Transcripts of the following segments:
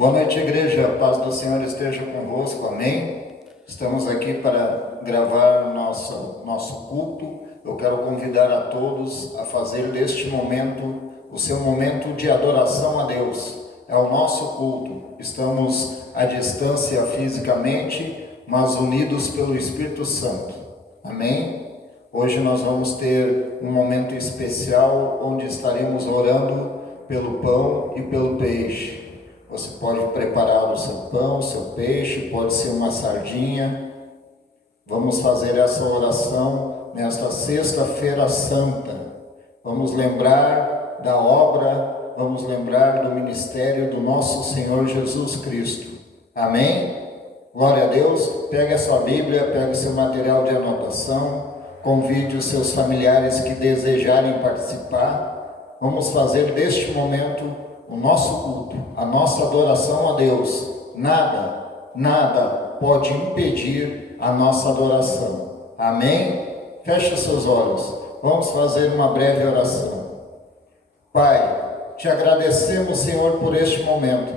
Boa noite, igreja. A paz do Senhor esteja convosco. Amém? Estamos aqui para gravar nosso culto. Eu quero convidar a todos a fazer deste momento o seu momento de adoração a Deus. É o nosso culto. Estamos à distância fisicamente, mas unidos pelo Espírito Santo. Amém? Hoje nós vamos ter um momento especial onde estaremos orando pelo pão e pelo peixe. Você pode preparar o seu pão, o seu peixe, pode ser uma sardinha. Vamos fazer essa oração nesta sexta-feira santa. Vamos lembrar da obra, vamos lembrar do ministério do nosso Senhor Jesus Cristo. Amém? Glória a Deus. Pegue a sua Bíblia, pegue o seu material de anotação, convide os seus familiares que desejarem participar. Vamos fazer deste momento o nosso culto, a nossa adoração a Deus. Nada pode impedir a nossa adoração. Amém? Feche seus olhos. Vamos fazer uma breve oração. Pai, te agradecemos, Senhor, por este momento.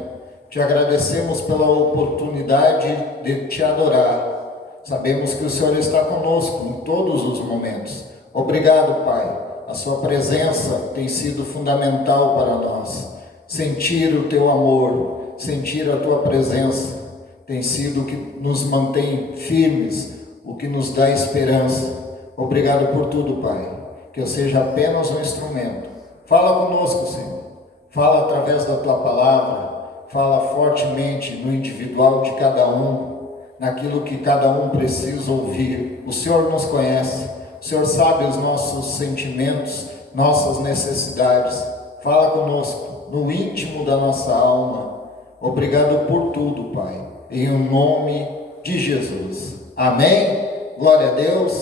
Te agradecemos pela oportunidade de te adorar. Sabemos que o Senhor está conosco em todos os momentos. Obrigado, Pai. A sua presença tem sido fundamental para nós. Sentir o teu amor, sentir a tua presença, tem sido o que nos mantém firmes, o que nos dá esperança. Obrigado por tudo, Pai. Que eu seja apenas um instrumento. Fala conosco, Senhor. Fala através da tua palavra. Fala fortemente no individual de cada um, naquilo que cada um precisa ouvir. O Senhor nos conhece. O Senhor sabe os nossos sentimentos, nossas necessidades. Fala conosco no íntimo da nossa alma. Obrigado por tudo, Pai, em nome de Jesus. Amém? Glória a Deus.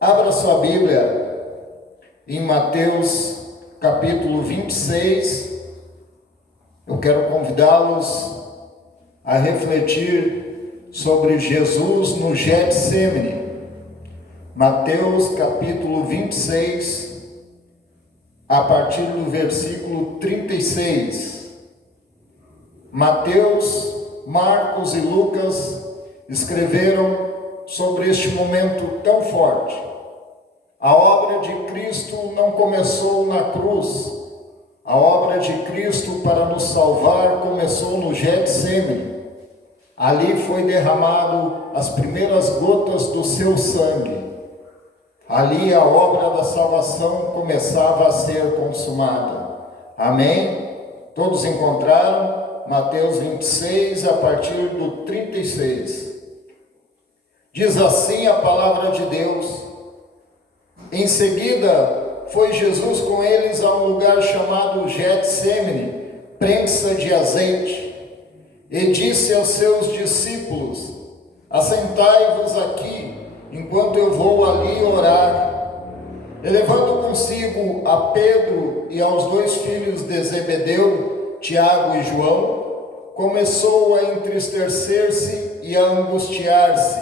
Abra sua Bíblia em Mateus capítulo 26. Eu quero convidá-los a refletir sobre Jesus no Getsemane. Mateus capítulo 26, a partir do versículo 36. Mateus, Marcos e Lucas escreveram sobre este momento tão forte. A obra de Cristo não começou na cruz. A obra de Cristo para nos salvar começou no Getsemane. Ali foi derramado as primeiras gotas do seu sangue. Ali a obra da salvação começava a ser consumada. Amém? Todos encontraram? Mateus 26, a partir do 36. Diz assim a palavra de Deus. Em seguida, foi Jesus com eles a um lugar chamado Getsemane, prensa de azeite, e disse aos seus discípulos: assentai-vos aqui, enquanto eu vou ali orar. E levando consigo a Pedro e aos dois filhos de Zebedeu, Tiago e João, começou a entristecer-se e a angustiar-se.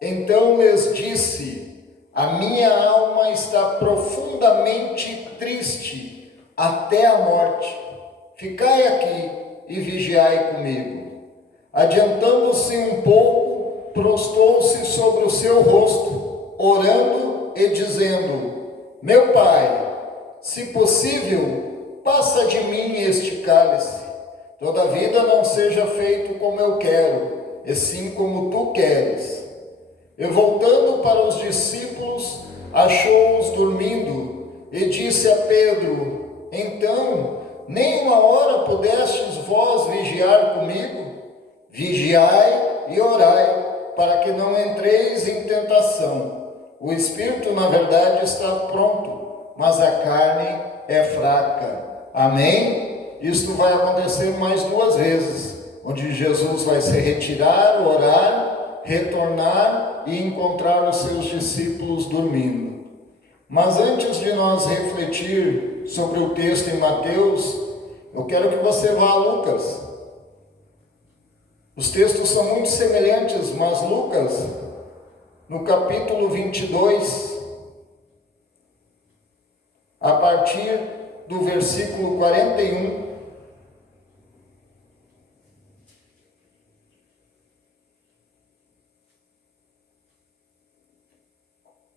Então lhes disse: a minha alma está profundamente triste até a morte. Ficai aqui e vigiai comigo. Adiantando-se um pouco, prostou-se sobre o seu rosto, orando e dizendo: meu Pai, se possível, passa de mim este cálice. Todavia não seja feito como eu quero, e sim como tu queres. E voltando para os discípulos, achou-os dormindo, e disse a Pedro: então, nem uma hora pudestes vós vigiar comigo? Vigiai e orai, para que não entreis em tentação. O espírito, na verdade, está pronto, mas a carne é fraca. Amém? Isto vai acontecer mais duas vezes, onde Jesus vai se retirar, orar, retornar e encontrar os seus discípulos dormindo. Mas antes de nós refletir sobre o texto em Mateus, eu quero que você vá a Lucas. Os textos são muito semelhantes, mas Lucas, no capítulo 22, a partir do versículo 41,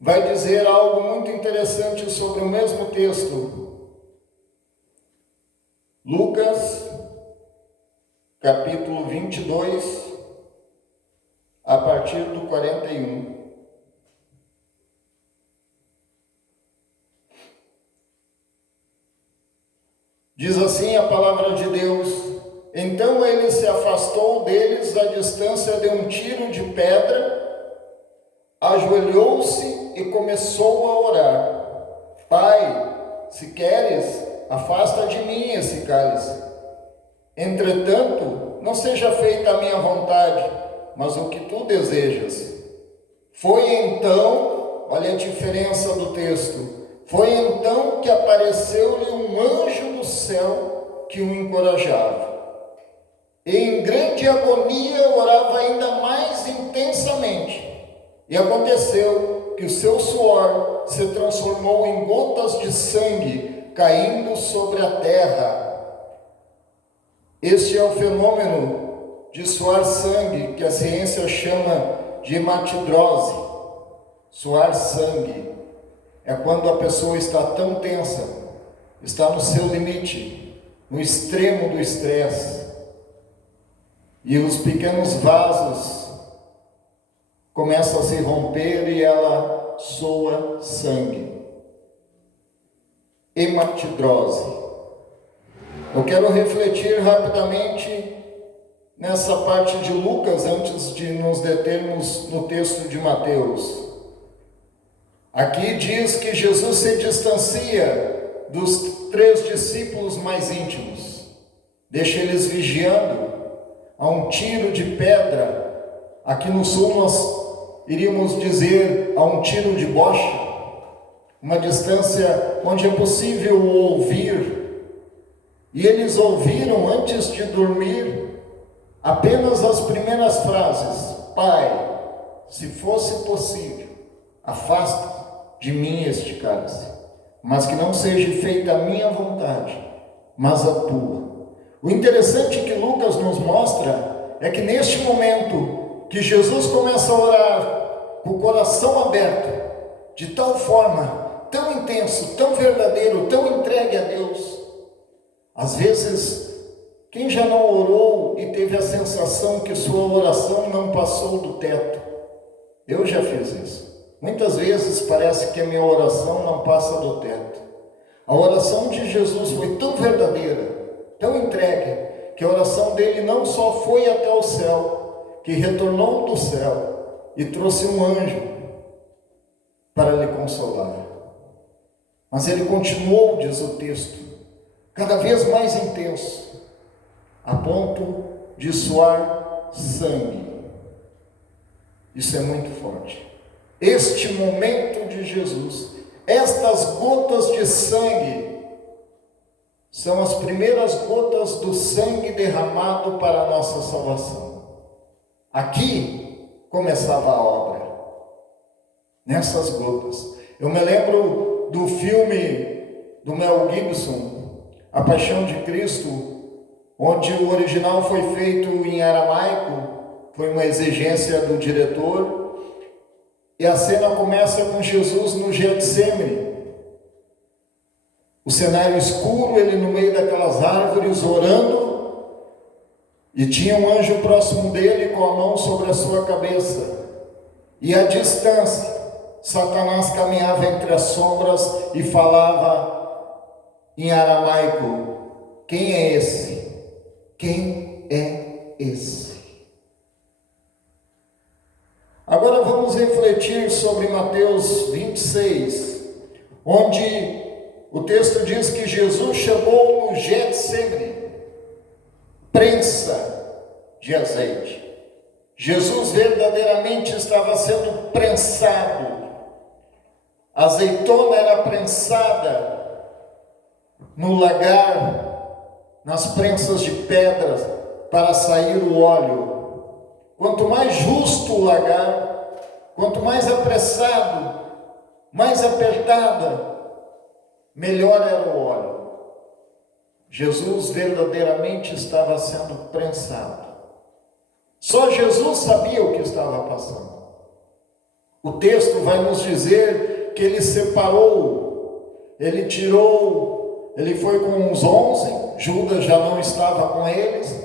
vai dizer algo muito interessante sobre o mesmo texto. Lucas, capítulo 22, a partir do 41. Diz assim a palavra de Deus: então ele se afastou deles à distância de um tiro de pedra, ajoelhou-se e começou a orar: Pai, se queres, afasta de mim esse cálice. Entretanto, não seja feita a minha vontade, mas o que tu desejas. Foi então, olha a diferença do texto, foi então que apareceu-lhe um anjo do céu que o encorajava. E em grande agonia orava ainda mais intensamente. E aconteceu que o seu suor se transformou em gotas de sangue caindo sobre a terra. Este é o fenômeno de suar sangue que a ciência chama de hematidrose. Suar sangue é quando a pessoa está tão tensa, está no seu limite, no extremo do estresse, e os pequenos vasos começam a se romper e ela soa sangue. Hematidrose. Eu quero refletir rapidamente nessa parte de Lucas antes de nos determos no texto de Mateus. Aqui diz que Jesus se distancia dos 3 discípulos mais íntimos, deixa eles vigiando a um tiro de pedra. Aqui no sul nós iríamos dizer a um tiro de bocha, uma distância onde é possível ouvir. E eles ouviram antes de dormir apenas as primeiras frases: Pai, se fosse possível, afasta de mim este cálice, mas que não seja feita a minha vontade, mas a tua. O interessante que Lucas nos mostra é que neste momento que Jesus começa a orar com o coração aberto, de tal forma, tão intenso, tão verdadeiro, tão entregue a Deus. Às vezes, quem já não orou e teve a sensação que sua oração não passou do teto? Eu já fiz isso. Muitas vezes parece que a minha oração não passa do teto. A oração de Jesus foi tão verdadeira, tão entregue, que a oração dele não só foi até o céu, que retornou do céu e trouxe um anjo para lhe consolar. Mas ele continuou, diz o texto, cada vez mais intenso, a ponto de suar sangue. Isso é muito forte. Este momento de Jesus, estas gotas de sangue, são as primeiras gotas do sangue derramado para a nossa salvação. Aqui começava a obra, nessas gotas. Eu me lembro do filme do Mel Gibson, A Paixão de Cristo, onde o original foi feito em aramaico, foi uma exigência do diretor, e a cena começa com Jesus no Getsemane. O cenário escuro, ele no meio daquelas árvores orando, e tinha um anjo próximo dele com a mão sobre a sua cabeça. E à distância, Satanás caminhava entre as sombras e falava em aramaico: quem é esse? Quem é esse? Agora vamos refletir sobre Mateus 26, onde o texto diz que Jesus chegou no Getsemane, prensa de azeite. Jesus verdadeiramente estava sendo prensado. A azeitona era prensada no lagar, nas prensas de pedras, para sair o óleo. Quanto mais justo o lagar, quanto mais apressado, mais apertada, melhor era o óleo. Jesus verdadeiramente estava sendo prensado. Só Jesus sabia o que estava passando. O texto vai nos dizer que ele separou, ele tirou, ele foi com os 11, Judas já não estava com eles,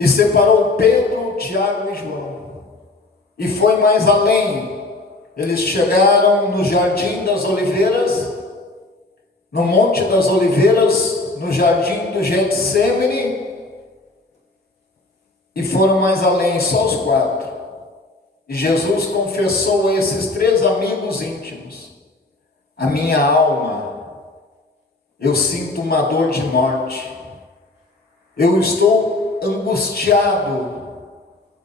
e separou Pedro, Tiago e João. E foi mais além. Eles chegaram no Jardim das Oliveiras, no Monte das Oliveiras, no Jardim do Getsemane, e foram mais além, só os 4. E Jesus confessou a esses 3 amigos íntimos: a minha alma, eu sinto uma dor de morte, eu estou angustiado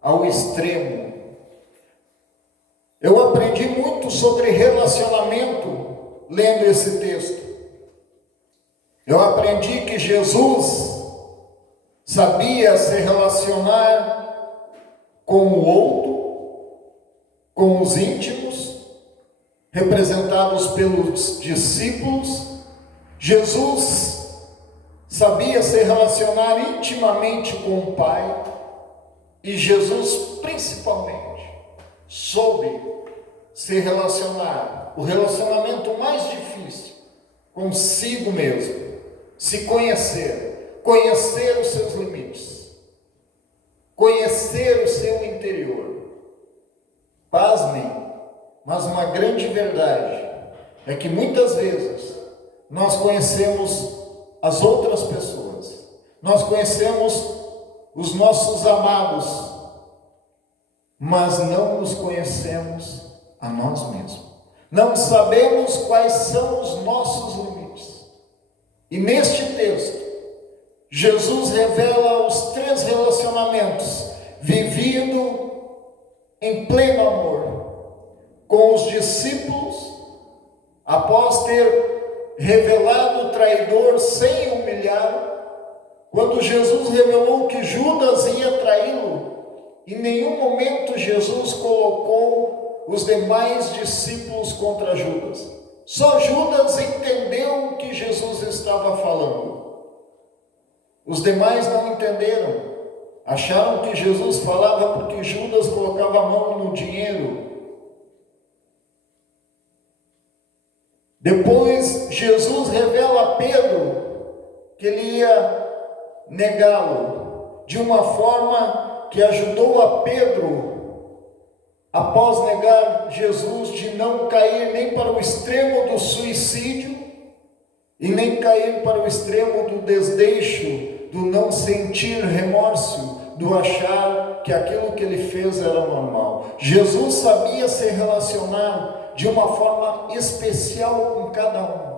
ao extremo. Eu aprendi muito sobre relacionamento lendo esse texto. Eu aprendi que Jesus sabia se relacionar com o outro, com os íntimos, representados pelos discípulos. Jesus sabia se relacionar intimamente com o Pai, e Jesus principalmente soube se relacionar, o relacionamento mais difícil, consigo mesmo, se conhecer, conhecer os seus limites, conhecer o seu interior. Pasmem, mas uma grande verdade é que muitas vezes nós conhecemos as outras pessoas, nós conhecemos os nossos amados, mas não nos conhecemos a nós mesmos. Não sabemos quais são os nossos limites. E neste texto, Jesus revela os 3 relacionamentos vividos em pleno amor com os discípulos, após ter revelado o traidor sem humilhar. Quando Jesus revelou que Judas ia traí-lo, em nenhum momento Jesus colocou os demais discípulos contra Judas. Só Judas entendeu o que Jesus estava falando. Os demais não entenderam. Acharam que Jesus falava porque Judas colocava a mão no dinheiro. Depois Jesus revela a Pedro que ele ia negá-lo, de uma forma que ajudou a Pedro, após negar Jesus, de não cair nem para o extremo do suicídio e nem cair para o extremo do desdeixo, do não sentir remorso, do achar que aquilo que ele fez era normal. Jesus sabia se relacionar de uma forma especial com cada um.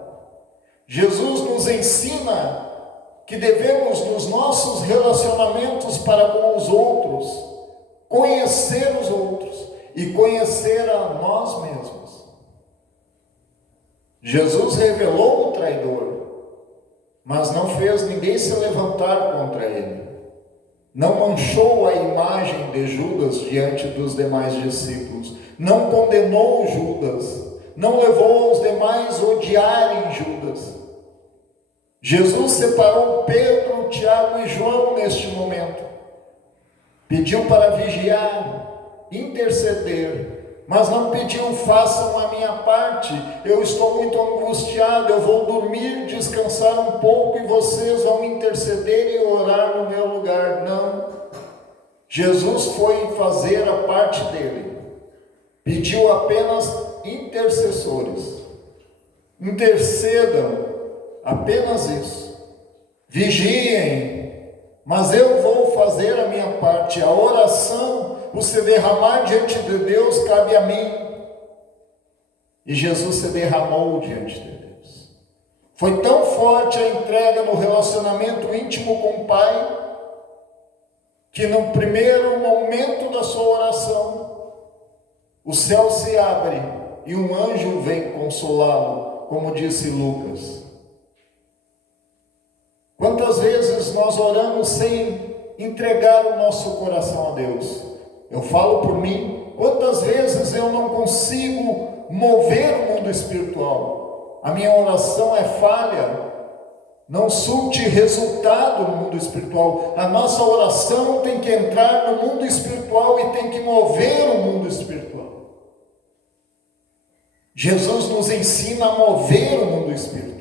Jesus nos ensina que devemos, nos nossos relacionamentos para com os outros, conhecer os outros e conhecer a nós mesmos. Jesus revelou o traidor, mas não fez ninguém se levantar contra ele. Não manchou a imagem de Judas diante dos demais discípulos. Não condenou Judas. Não levou os demais a odiarem Judas. Jesus separou Pedro, Tiago e João neste momento. Pediu para vigiar, interceder, mas não pediu: façam a minha parte, eu estou muito angustiado, eu vou dormir, descansar um pouco e vocês vão interceder e orar no meu lugar. Não. Jesus foi fazer a parte dele. Pediu apenas intercessores. Intercedam. Apenas isso. Vigiem, mas eu vou fazer a minha parte. A oração, o se derramar diante de Deus, cabe a mim. E Jesus se derramou diante de Deus. Foi tão forte a entrega no relacionamento íntimo com o Pai, que no primeiro momento da sua oração, o céu se abre e um anjo vem consolá-lo, como disse Lucas. Quantas vezes nós oramos sem entregar o nosso coração a Deus? Eu falo por mim. Quantas vezes eu não consigo mover o mundo espiritual? A minha oração é falha, não surte resultado no mundo espiritual. A nossa oração tem que entrar no mundo espiritual e tem que mover o mundo espiritual. Jesus nos ensina a mover o mundo espiritual.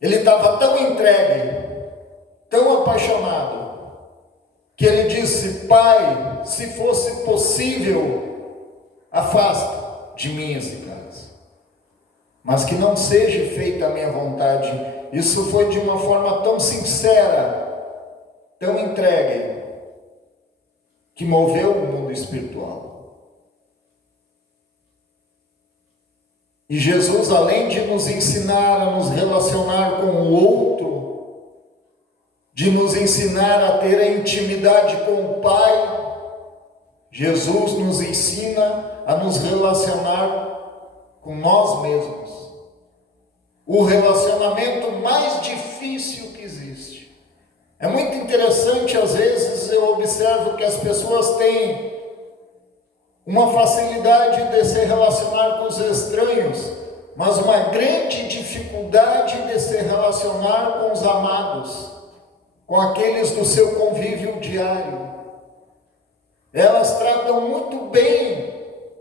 Ele estava tão entregue, tão apaixonado, que ele disse: Pai, se fosse possível, afasta de mim esse cálice, mas que não seja feita a minha vontade. Isso foi de uma forma tão sincera, tão entregue, que moveu o mundo espiritual. E Jesus, além de nos ensinar a nos relacionar com o outro, de nos ensinar a ter a intimidade com o Pai, Jesus nos ensina a nos relacionar com nós mesmos. O relacionamento mais difícil que existe. É muito interessante, às vezes eu observo que as pessoas têm uma facilidade de se relacionar com os estranhos, mas uma grande dificuldade de se relacionar com os amados, com aqueles do seu convívio diário. Elas tratam muito bem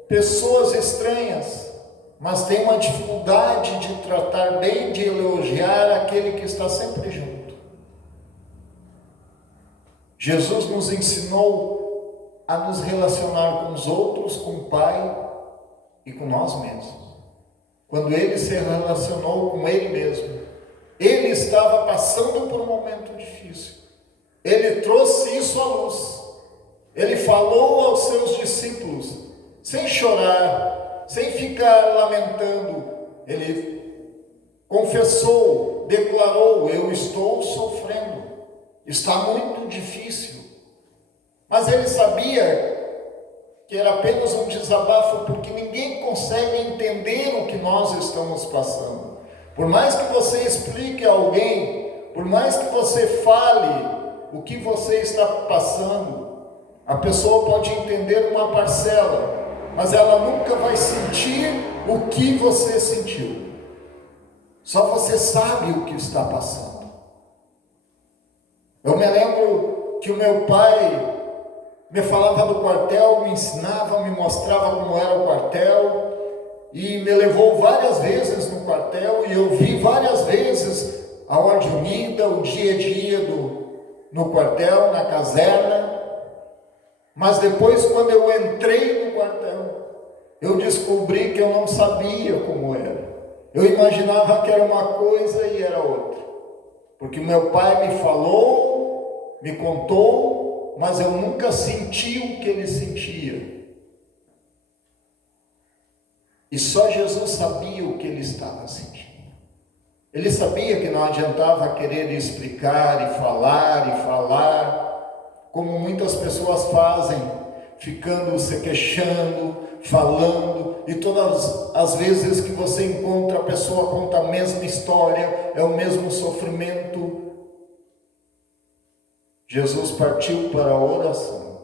pessoas estranhas, mas têm uma dificuldade de tratar bem, de elogiar aquele que está sempre junto. Jesus nos ensinou a nos relacionar com os outros, com o Pai e com nós mesmos. Quando ele se relacionou com ele mesmo, ele estava passando por um momento difícil. Ele trouxe isso à luz. Ele falou aos seus discípulos, sem chorar, sem ficar lamentando. Ele confessou, declarou: eu estou sofrendo, está muito difícil. Mas ele sabia que era apenas um desabafo, porque ninguém consegue entender o que nós estamos passando. Por mais que você explique a alguém, por mais que você fale o que você está passando, a pessoa pode entender uma parcela, mas ela nunca vai sentir o que você sentiu. Só você sabe o que está passando. Eu me lembro que o meu pai me falava do quartel, me ensinava, me mostrava como era o quartel, e me levou várias vezes no quartel, e eu vi várias vezes a Ordem Unida, o dia a dia no quartel, na caserna. Mas depois, quando eu entrei no quartel, eu descobri que eu não sabia como era. Eu imaginava que era uma coisa e era outra, porque meu pai me falou, me contou, mas eu nunca senti o que ele sentia. E só Jesus sabia o que ele estava sentindo. Ele sabia que não adiantava querer explicar e falar, como muitas pessoas fazem, ficando se queixando, falando, e todas as vezes que você encontra, a pessoa conta a mesma história, é o mesmo sofrimento. Jesus partiu para a oração,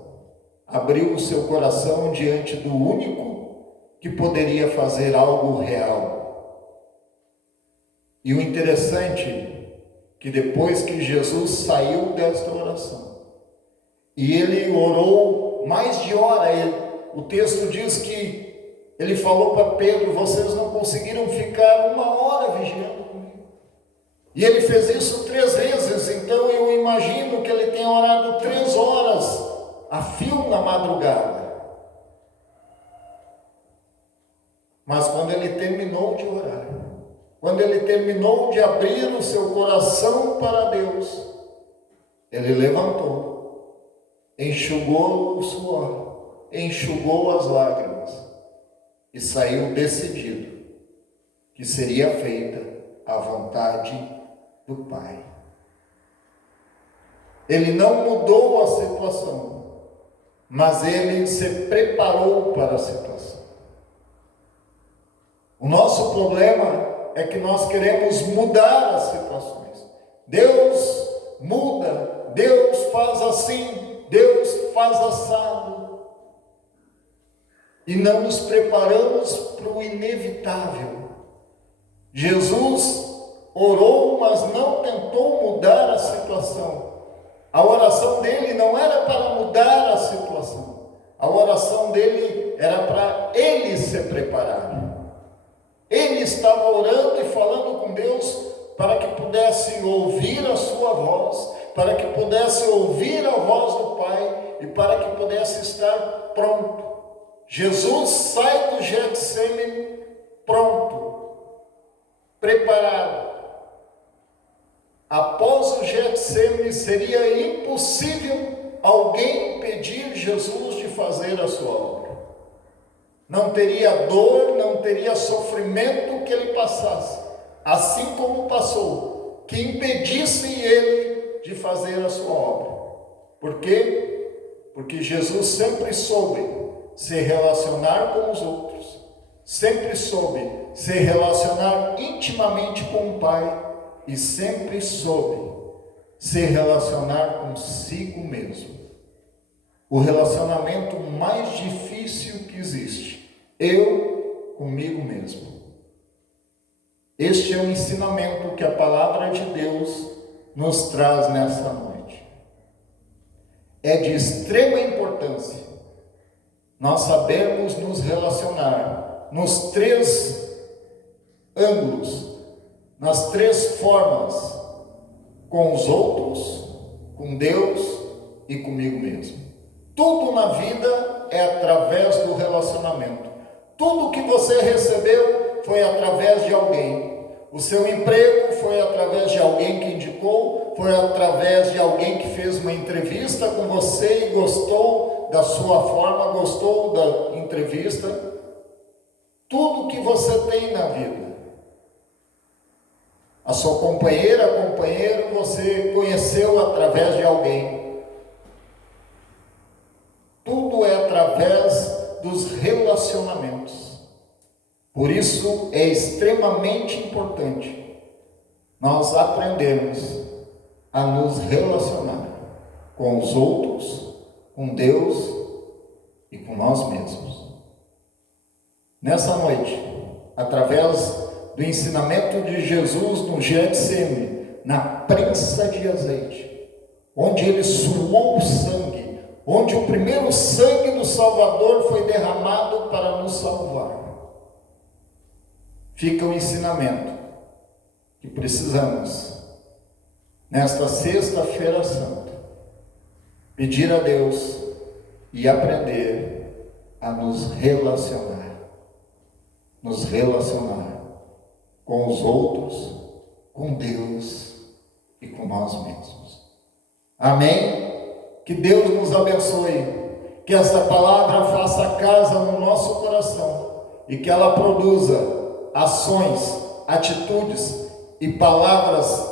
abriu o seu coração diante do único que poderia fazer algo real. E o interessante é que depois que Jesus saiu desta oração, e ele orou mais de hora, o texto diz que ele falou para Pedro: vocês não conseguiram ficar 1 hora vigiando comigo. E ele fez isso 3 vezes, então eu imagino que ele tenha orado 3 horas a fio na madrugada. Mas quando ele terminou de orar, quando ele terminou de abrir o seu coração para Deus, ele levantou, enxugou o suor, enxugou as lágrimas e saiu decidido que seria feita a vontade do Pai. Ele não mudou a situação, mas ele se preparou para a situação. O nosso problema é que nós queremos mudar as situações. Deus muda, Deus faz assim, Deus faz assado. E não nos preparamos para o inevitável. Jesus orou, mas não tentou mudar a situação. A oração dele não era para mudar a situação. A oração dele era para ele se preparar. Ele estava orando e falando com Deus para que pudesse ouvir a sua voz, para que pudesse ouvir a voz do Pai e para que pudesse estar pronto. Jesus sai do Getsêmani pronto, preparado. Após o Getsêmani seria impossível alguém impedir Jesus de fazer a sua obra. Não teria dor, não teria sofrimento que ele passasse, assim como passou, que impedisse ele de fazer a sua obra. Por quê? Porque Jesus sempre soube se relacionar com os outros, sempre soube se relacionar intimamente com o Pai e sempre soube se relacionar consigo mesmo. O relacionamento mais difícil que existe, eu comigo mesmo. Este é o ensinamento que a palavra de Deus nos traz nessa noite. É de extrema importância nós sabermos nos relacionar nos três ângulos, nas três formas, com os outros, com Deus e comigo mesmo. Tudo na vida é através do relacionamento. Tudo que você recebeu foi através de alguém. O seu emprego foi através de alguém que indicou, foi através de alguém que fez uma entrevista com você e gostou da sua forma, gostou da entrevista. Tudo que você tem na vida. A sua companheira, companheiro, você conheceu através de alguém. Tudo é através dos relacionamentos. Por isso é extremamente importante nós aprendermos a nos relacionar com os outros, com Deus e com nós mesmos. Nessa noite, através do ensinamento de Jesus no Getsêmani, na prensa de azeite, onde ele suou o sangue, onde o primeiro sangue do Salvador foi derramado para nos salvar. Fica o ensinamento que precisamos, nesta sexta-feira santa, pedir a Deus e aprender a nos relacionar com os outros, com Deus e com nós mesmos. Amém? Que Deus nos abençoe, que essa palavra faça casa no nosso coração e que ela produza ações, atitudes e palavras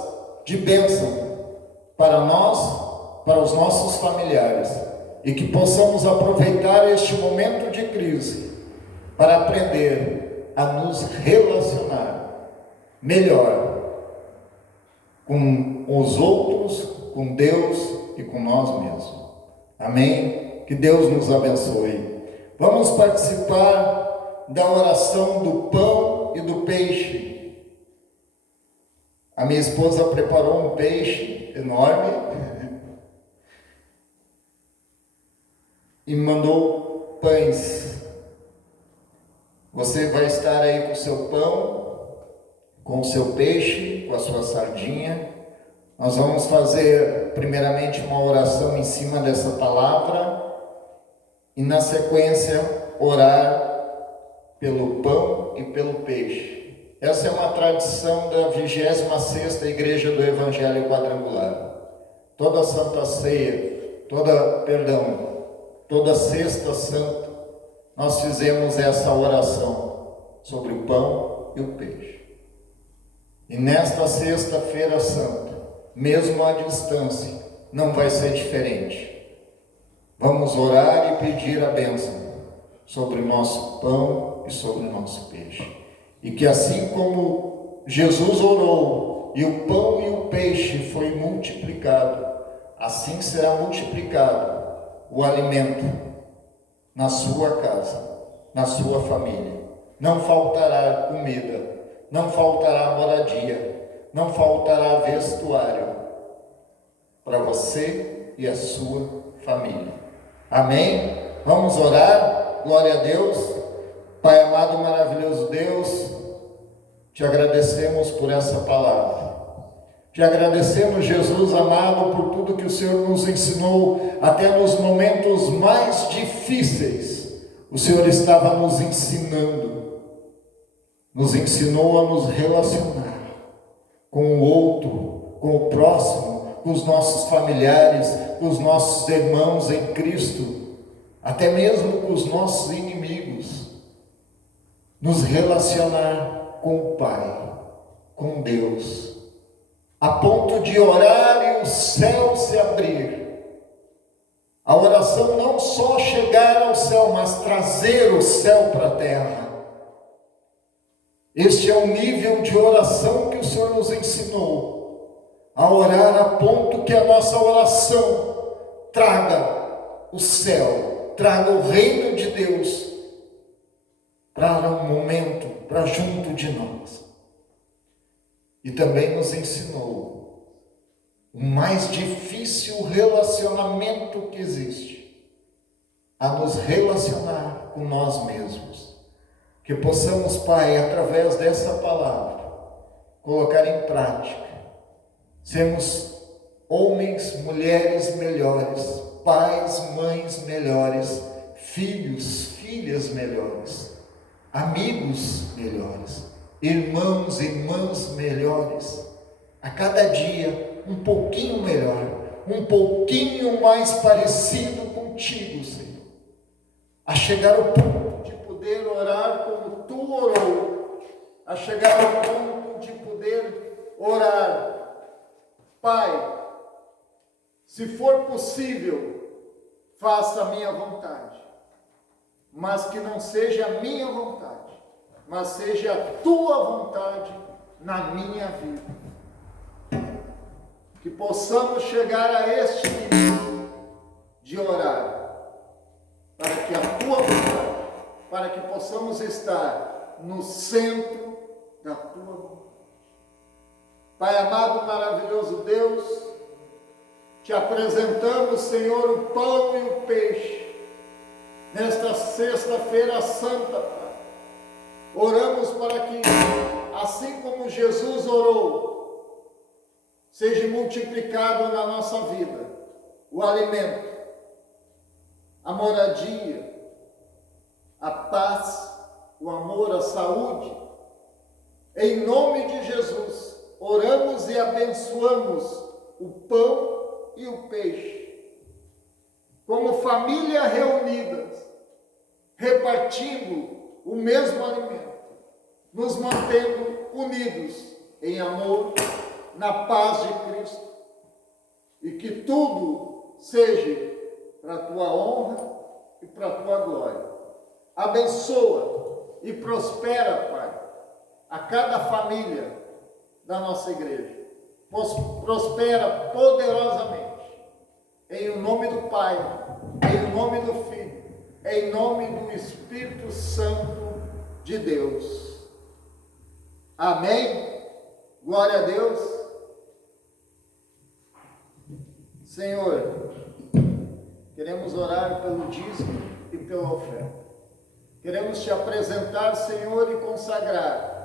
de bênção para nós, para os nossos familiares, e que possamos aproveitar este momento de crise para aprender a nos relacionar melhor com os outros, com Deus e com nós mesmos. Amém? Que Deus nos abençoe. Vamos participar da oração do pão e do peixe. A minha esposa preparou um peixe enorme e mandou pães. Você vai estar aí com o seu pão, com o seu peixe, com a sua sardinha. Nós vamos fazer primeiramente uma oração em cima dessa palavra e na sequência orar pelo pão e pelo peixe. Essa é uma tradição da 26ª Igreja do Evangelho Quadrangular. Toda Santa Ceia, toda Sexta Santa, nós fizemos essa oração sobre o pão e o peixe. E nesta Sexta-feira Santa, mesmo à distância, não vai ser diferente. Vamos orar e pedir a bênção sobre o nosso pão e sobre o nosso peixe. E que assim como Jesus orou e o pão e o peixe foi multiplicado, assim será multiplicado o alimento na sua casa, na sua família. Não faltará comida, não faltará moradia, não faltará vestuário para você e a sua família. Amém? Vamos orar? glória a Deus. Pai amado, maravilhoso Deus, te agradecemos por essa palavra. Te agradecemos, Jesus amado, por tudo que o Senhor nos ensinou, até nos momentos mais difíceis. O Senhor estava nos ensinando, nos ensinou a nos relacionar com o outro, com o próximo, com os nossos familiares, com os nossos irmãos em Cristo, até mesmo com os nossos inimigos. Nos relacionar com o Pai, com Deus, a ponto de orar e o céu se abrir. A oração não só chegar ao céu, mas trazer o céu para a terra. Este é o nível de oração que o Senhor nos ensinou, a orar a ponto que a nossa oração traga o céu, traga o reino de Deus para um momento, para junto de nós. E também nos ensinou o mais difícil relacionamento que existe, a nos relacionar com nós mesmos. Que possamos, Pai, através dessa palavra, colocar em prática, sermos homens, mulheres melhores, pais, mães melhores, filhos, filhas melhores, amigos melhores, irmãos, irmãs melhores, a cada dia um pouquinho melhor, um pouquinho mais parecido contigo, Senhor, a chegar ao ponto de poder orar como tu orou, a chegar ao ponto de poder orar, Pai, se for possível, faça a minha vontade, mas que não seja a minha vontade, mas seja a tua vontade na minha vida. Que possamos chegar a este nível de orar, para que a tua vontade, para que possamos estar no centro da tua vontade. Pai amado, maravilhoso Deus, te apresentamos, Senhor, o pão e o peixe, nesta sexta-feira santa, Pai. Oramos para que, assim como Jesus orou, seja multiplicado na nossa vida o alimento, a moradia, a paz, o amor, a saúde. Em nome de Jesus, oramos e abençoamos o pão e o peixe, como família reunidas, repartindo o mesmo alimento, nos mantendo unidos em amor, na paz de Cristo, e que tudo seja para a tua honra e para a tua glória. Abençoa e prospera, Pai, a cada família da nossa igreja. Prospera poderosamente, em nome do Pai, em nome do Filho, em nome do Espírito Santo de Deus. Amém? Glória a Deus. Senhor, queremos orar pelo dízimo e pela oferta. Queremos te apresentar, Senhor, e consagrar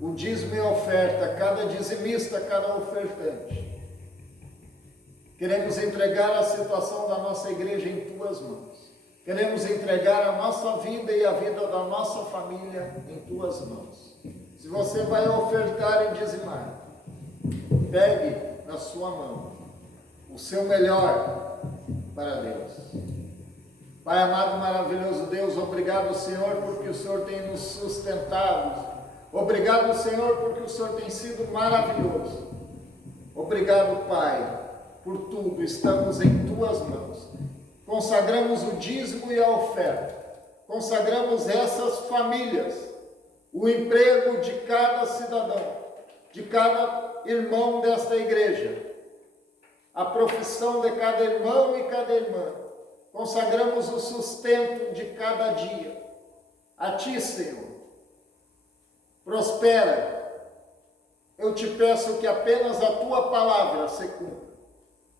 o dízimo e a oferta, cada dizimista, cada ofertante. Queremos entregar a situação da nossa igreja em tuas mãos. Queremos entregar a nossa vida e a vida da nossa família em tuas mãos. Se você vai ofertar e dizimar, pegue na sua mão o seu melhor para Deus. Pai amado, maravilhoso Deus, obrigado, Senhor, porque o Senhor tem nos sustentado. Obrigado, Senhor, porque o Senhor tem sido maravilhoso. Obrigado, Pai, por tudo. Estamos em tuas mãos. Consagramos o dízimo e a oferta. Consagramos essas famílias, o emprego de cada cidadão, de cada irmão desta igreja, a profissão de cada irmão e cada irmã. Consagramos o sustento de cada dia. A Ti, Senhor. Prospera. Eu te peço que apenas a Tua palavra se cumpra,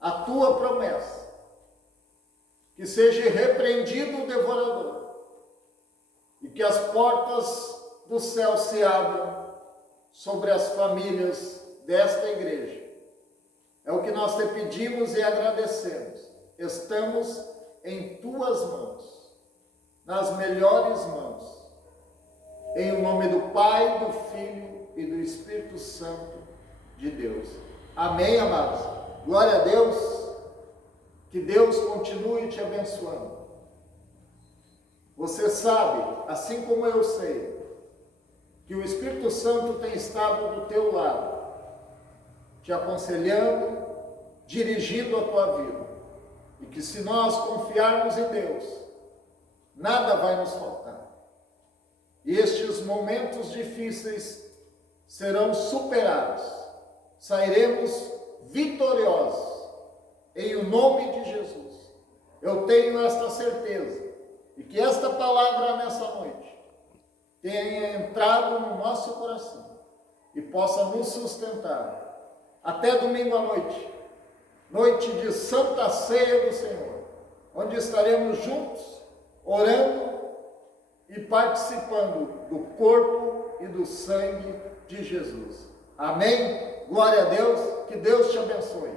a Tua promessa. Que seja repreendido o devorador, que as portas do céu se abram sobre as famílias desta igreja. É o que nós te pedimos e agradecemos. Estamos em tuas mãos, nas melhores mãos. Em nome do Pai, do Filho e do Espírito Santo de Deus. Amém, amados? Glória a Deus. Que Deus continue te abençoando. Você sabe, assim como eu sei, que o Espírito Santo tem estado do teu lado, te aconselhando, dirigindo a tua vida. E que se nós confiarmos em Deus, nada vai nos faltar. E estes momentos difíceis serão superados. Sairemos vitoriosos em o nome de Jesus. Eu tenho esta certeza. E que esta palavra nessa noite tenha entrado no nosso coração e possa nos sustentar até domingo à noite, noite de Santa Ceia do Senhor, onde estaremos juntos, orando e participando do corpo e do sangue de Jesus. Amém? Glória a Deus, que Deus te abençoe.